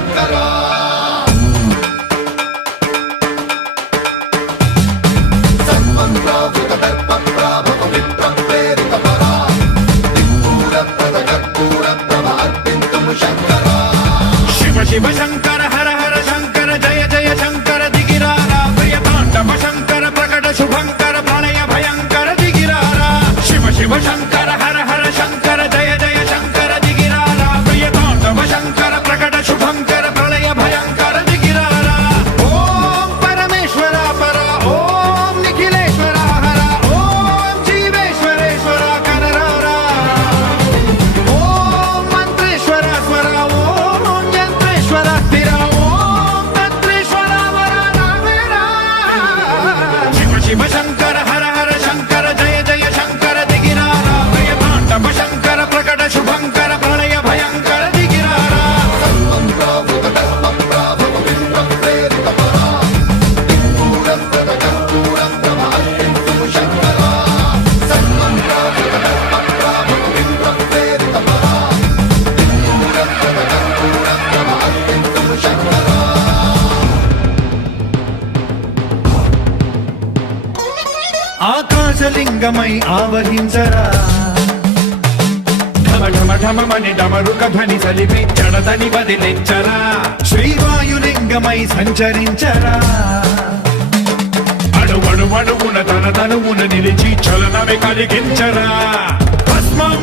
శంకరా సర్వంప్రావృత దర్ప ప్రాభవ విప్ర ప్రేరిత పరా దిక్పూర ప్రద కర్పూర ప్రభ అర్పింతుము శంకరా శివ శివ శంకర హర హర శంకర జయ జయ శంకర దిగిరారా ప్రియ తాండవ శంకర ప్రకట శుభంకర ప్రళయ భయంకర దిగిరారా శివ శివ శంకర హర హర శంకర జయ జయ శంకర దిగిరారా ప్రియ తాండవ శంకర ప్రకట శుభంకర ప్రళయ భయంకర దిగిరారా ఓం పరమేశ్వర పర ఓం నిఖిలేశ్వర హర ఓం జీవేశ్వరేశ్వర కరరారా ఓం మంత్రేశ్వర స్వర ఓం యంత్రేశ్వర స్థిర ఓం తంత్రేశ్వర వర రామేరా శివ శివ శంకర హర హర శంకర జయ జయ శంకర దిగిరారా ప్రియ తాండవ శంకర ప్రకట శుభంకర ప్రళయ భయంకర దిగిరారా సర్వంప్రావృత దర్ప ప్రాభవ విప్ర ప్రేరిత పరా దిక్పూర ప్రద కర్పూర ప్రభ అర్పింతుము శంకరా సర్వంప్రావృత దర్ప ప్రాభవ విప్ర ప్రేరిత పరా దిక్పూర ప్రద కర్పూర ప్రభ అర్పింతుము శంకరా ఆకాశలింగమై ఆవహించరా ఢమ ఢమ ఢమమని డమరుక ధ్వని సలిపి జడదని వదిలించరా శ్రీవాయులింగమై సంచరించరా అణువణువున తన తనువున నిలిచి చలనమే కలిగించరా భస్మం